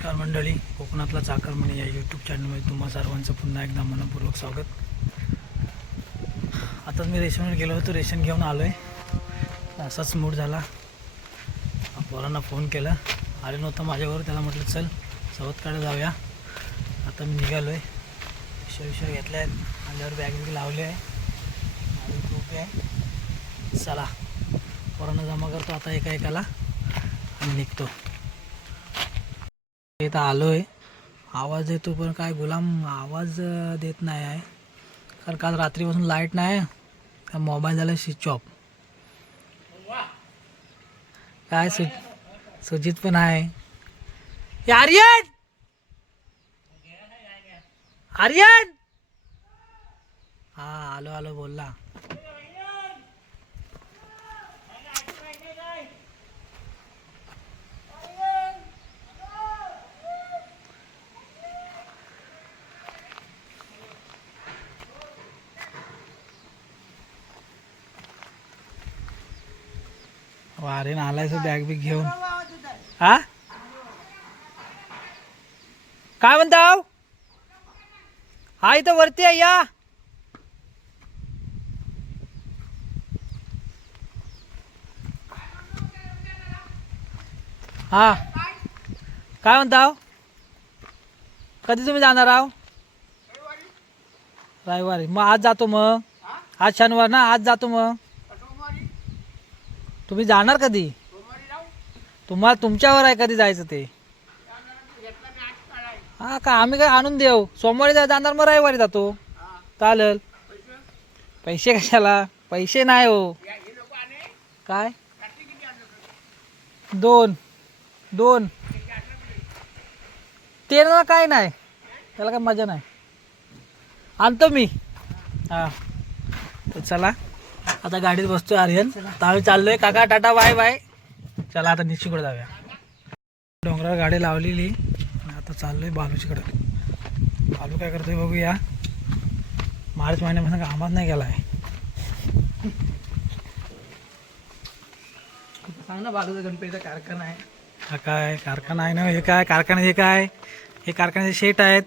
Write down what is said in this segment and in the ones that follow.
नमस्कार मंडळी, कोकणातला चाकरमणी या यूट्यूब चॅनलमध्ये तुम्हा सर्वांचं पुन्हा एकदा मनपूर्वक स्वागत. आताच मी रेशनवर गेलो होतो, रेशन घेऊन आलो आहे. असाच मूड झाला, पोरांना फोन केला, आले नव्हतं माझ्यावर. त्याला म्हटलं चल सवतकडे जाऊया. आता मी निघालो आहे. विषय घेतले आहेत, माझ्यावर बॅग लावली आहे आणि टोपी आहे. चला पोरांना जमा करतो आता एका एकाला आणि निघतो. इथं आलो आहे, आवाज येतो पण काय गुलाम आवाज देत नाही आहे, कारण काल रात्रीपासून लाईट नाही. मोबाईल झाला स्विच ऑफ. काय सुजित पण आहे. आर्यन आर्यन हा आलो आलो बोलला. आर्यन आलाय बॅग बिग घेऊन. हा काय म्हणताव? हा इथं वरती आहे या. हा काय म्हणताव? कधी तुम्ही जाणार आहो? रविवारी. मग आज जातो. मग आज शनिवार ना, आज जातो. मग तुम्ही जाणार कधी? तुम्हाला तुमच्यावर आहे कधी जायचं ते. हा का आम्ही काय आणून देऊ. सोमवारी जाणार, मग रविवारी जातो. चालेल. पैसे कशाला? पैसे नाही हो. काय? दोन दोन ते ना काय नाही, त्याला काय मजा नाही. आणतो मी. हा तर चला आता गाडीत बसतोय आर्यन. आता आम्ही चाललोय. काका टाटा बाय बाय. चला आता निश्चिकडे जाऊया. डोंगरावर गाडी लावलेली, आता चाललोय बालूचीकडे. बालू काय करतोय बघूया. मार्च महिन्यापासून कामात नाही गेला आहे. सांग ना, बालूचा गणपतीचा कारखाना आहे. हा काय कारखाना आहे ना? हे काय कारखाना? हे काय? हे कारखान्याचे शेट आहेत.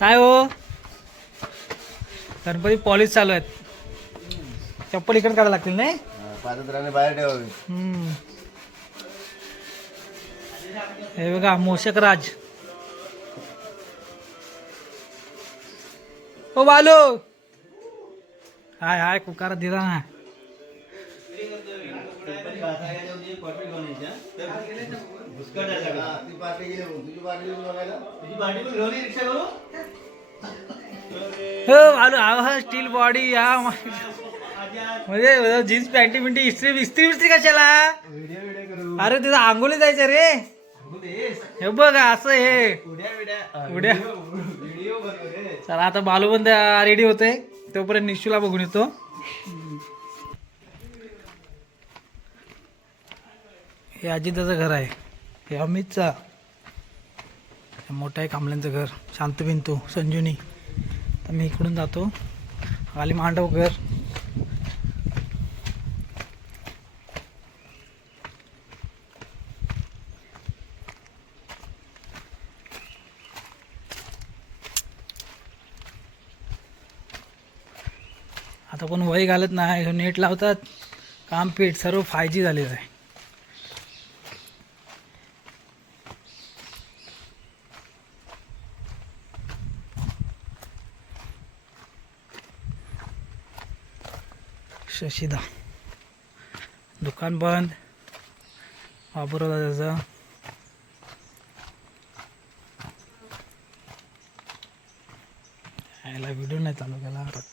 काय हो? गणपती पॉलिश चालू आहेत. चप्पल इकडे काढायला लागतील नाही? बाहेर ठेवावी. हे बघा मोशक राज. ओ बालू हाय हाय कुकार दिला ना. हो बालू हा स्टील बॉडी या म्हणजे जीन्स पॅन्टी बिंटी इस्त्री इस्त्री बिस्त्री कशाला? अरे तिथं आंघोळी जायचं रे. हे बघ असं हे उड्या. चला आता बालू पण रेडी होते, तोपर्यंत निशूला बघून येतो. हे अजिताचं घर आहे, हे अमितचा. मोठा आहे कांबल्यांचं घर, शांत बिंतू संजुनी. तर मी इकडून जातो. खाली मांडव घर. आता कोण वही घालत नाही, नेट लावतात, काम पीठ सर्व 5G झालेलं आहे. शशिदा दुकान बंद. बाबूराव दादाचं याला व्हिडिओ नाही चालू केला वाटतं.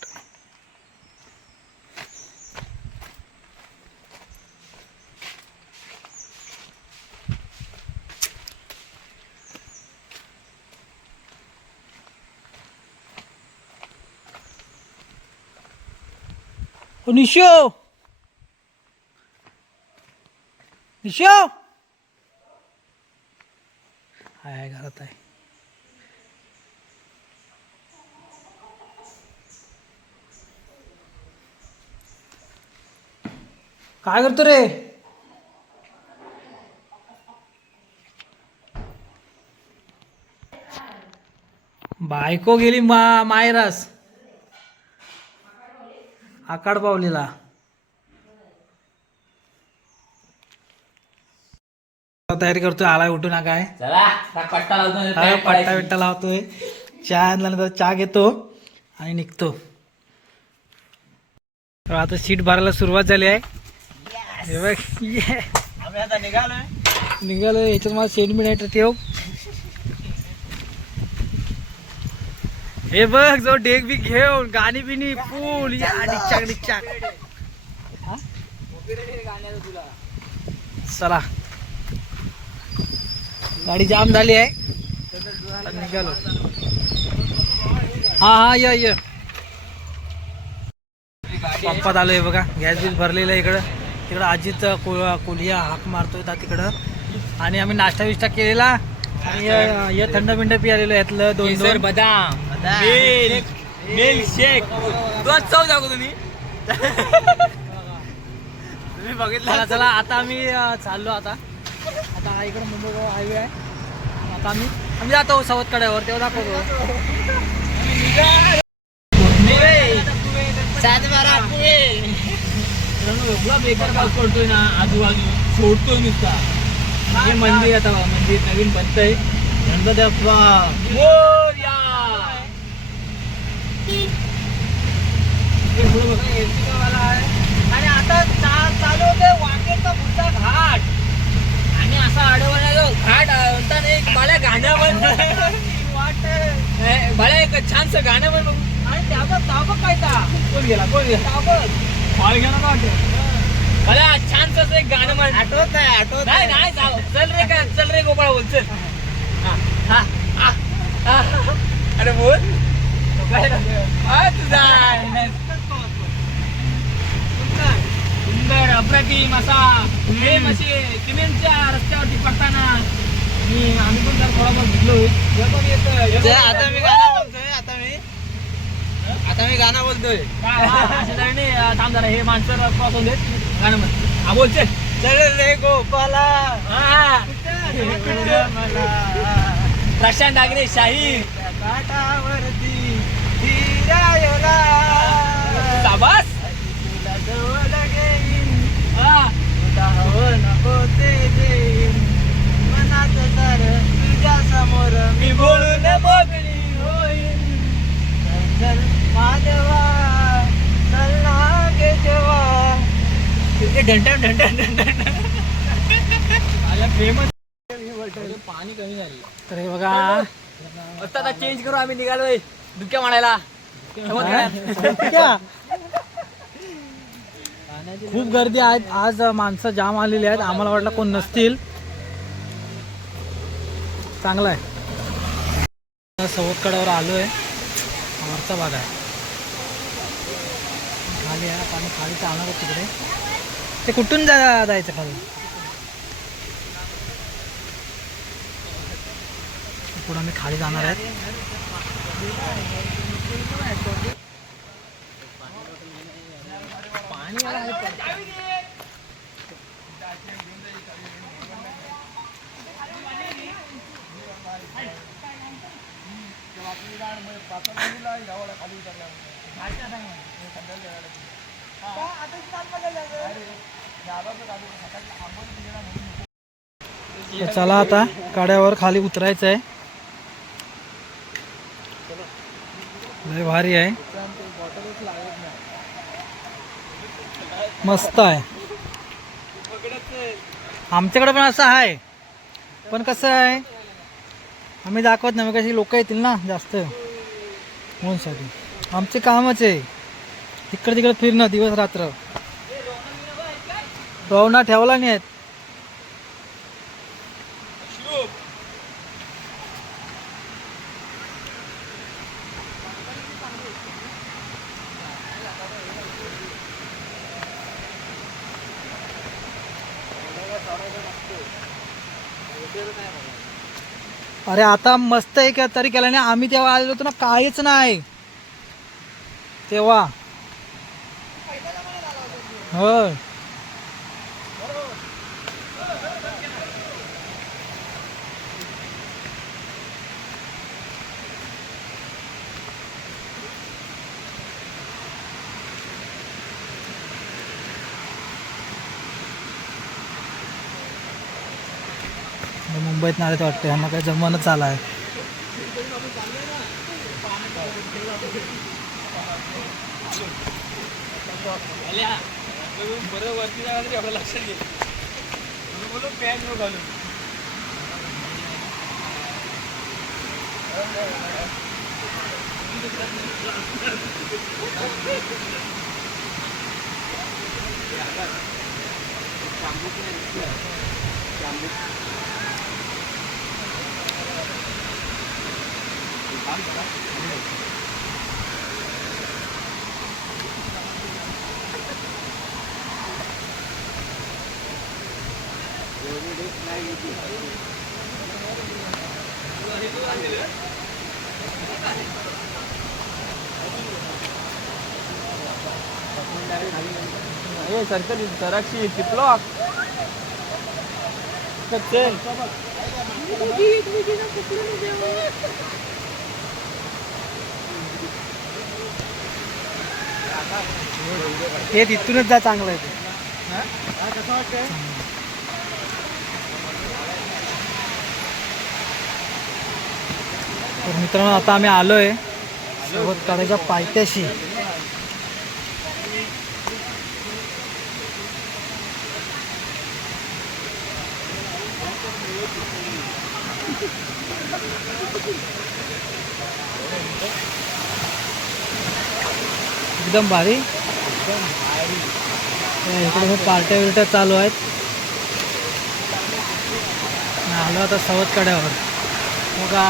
निशो निशो हाय घरात आहे. काय करतो रे? बायको गेली मायरास आकाड पावलीला. तयारी करतोय, आलाय उठून हा काय पट्टा बिट्टा लावतोय. चहा आणल्यानंतर चहा घेतो आणि निघतो. तर आता सीट भरायला सुरुवात झाली आहे. हे बघ, आम्ही आता निघालोय. याच्यात मला सेंटीमीटर ठेव. हे बघ, जो डेक बी घेऊन गाणी बिनी फुल निचाक निचाक. चला, गाडी जाम झाली आहे, निघालो. हा ये पंपात आलोय बघा. गॅस बीस भरलेला आहे. तिकडं अजित कोलिया हाक मारतोय तिकडं. आणि आम्ही नाश्ता बिष्टा केलेला आणि हे थंड बिंड पियालेलो. यातलं दोन बदाम मिल्क शेक दोन चव दाखव तुम्ही बघितलं. चला आता आम्ही चाललो. आता इकडं मुंबई हायवे आहे. आता आम्ही जातो सावत कड्यावर, तेव्हा दाखवतो. बेकार पाऊस पडतोय ना, आजूबाजू सोडतोय नुसता. हे मंदिर आता मंदिर नवीन बनतंय. गणपती आणि आता चालू होते वाटेचा पुढचा घाट. आणि असा आडवण्याचा घाट म्हणता एक मला गाणं म्हण मला एक छानसं गाणं म्हण बघू. आणि त्याबत काय कोण गेला फॉल घ्या ना वाटत मला छानसं एक गाणं म्हण. आठवत नाही नाही जाऊ. चल रे गोपाळ बोल चल. अरे बोल तुझा सुंदर अप्रतिम असा प्रेम असे सिमेंटच्या रस्त्यावरती पडताना. आणि आम्ही पण जर थोडाफार भिजलो. आता मी गाणं बोलतोय. थांब जरा हे माणसं क्रॉस होऊन देत. गाणं म्हण. हा बोल चल. चल रे गोपाला प्रशांत आगरे शाहीर काठावरती फिरायला शाबास. तुला जवळ घेईन, हा तुला हवं नको ते देईन, मनात तर तुझ्या समोर मी बोलून बघणी होईल. चल माधवा चल ना गे जेव्हा. फेमस पाणी कमी झाली. तर हे बघा, आता चेंज करू. आम्ही निघालोय डुक्या मारायला. खूप गर्दी आहे आज. माणसं जाम आलेली आहेत. आम्हाला वाटलं कोण नसतील. चांगला आहे. सवतकड्यावर आलोय. वरचा भाग आहे. खाली आहे. पाणी खाली चालणार आहे तिकडे. ते कुठून जायचं खाली? पुढे आम्ही खाली जाणार आहेत. चला आता कड्यावर खाली उतरायचं आहे. लय भारी आहे, मस्त आहे. आमच्याकडे पण असं आहे, पण कसं आहे आम्ही दाखवत नाही. मग कशी लोक येतील ना जास्त म्हणूनसाठी. आमचे कामच आहे इकडे तिकडे फिरणं दिवस रात्र. रवना ठेवला नाही आहेत. अरे आता मस्त आहे का तरी केला नाही. आम्ही तेव्हा आलेलो होतो ना, काहीच नाही तेव्हा. हो मुंबईत नाही आले वाटतं, ह्यांना काही जमवणच आला आहे. बरं वरती जागा तरी आपल्या लक्षात गेलं. बोलू पॅन्ट नको घालून. सरकारी सराक्षी टिपलॉक चल. हे तिथूनच जा, चांगलं आहे ते. कसं वाटतंय? तर मित्रांनो आता आम्ही आलोय सवतकड्याच्या पायथ्याशी. एकदम भारी. इकडे खूप पार्ट्या बिर्ट्या चालू आहेत. आलो आता सवतकड्यावर बघा.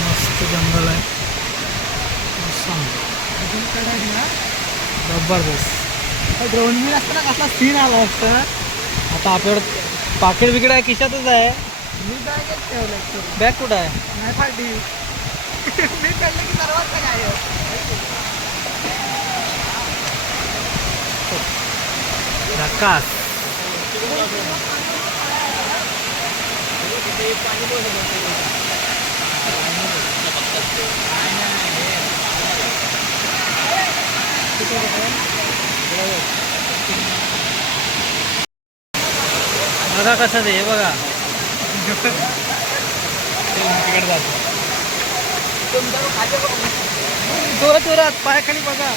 मस्त जंगल आहे. जबरदस्त. ड्रोन मी असताना कसला सीन आला असता. आता आपल्याकडं पाकिट बिकीट आहे, खिशातच आहे. मी बॅगच ठेवलं. बॅग कुठं आहे? नाही फाटी. मी काढलं की सर्वात काय झकास. बघा कसं ते, हे बघा तिकडे जातो. जोरात जोरात पायाखाली बघा.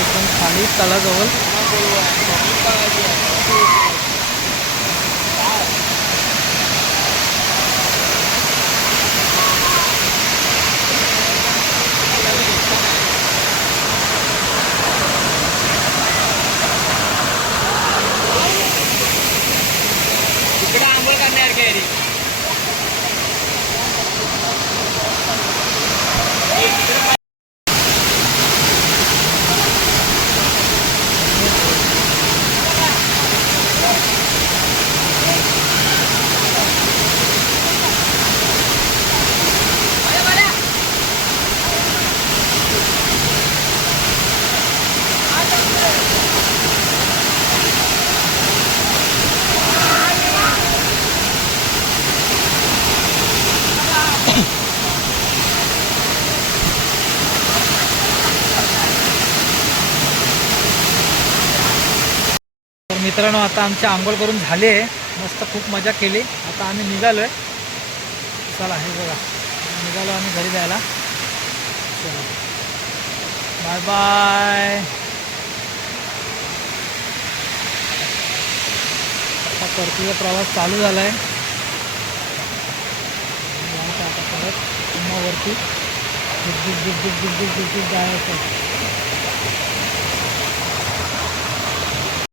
एकदम खाली तळाजवळ. तिकडे आंघोळ करणार काय रे? मित्रांनो आता आमची आंघोळ करून झाली आहे. मस्त खूप मजा केली. आता आम्ही निघालो आहे. चला हे बघा, निघालो आम्ही घरी जायला. चला बाय बाय. आता परतीचा प्रवास चालू झाला आहे. आता परत पुन्हा वरती जायचं.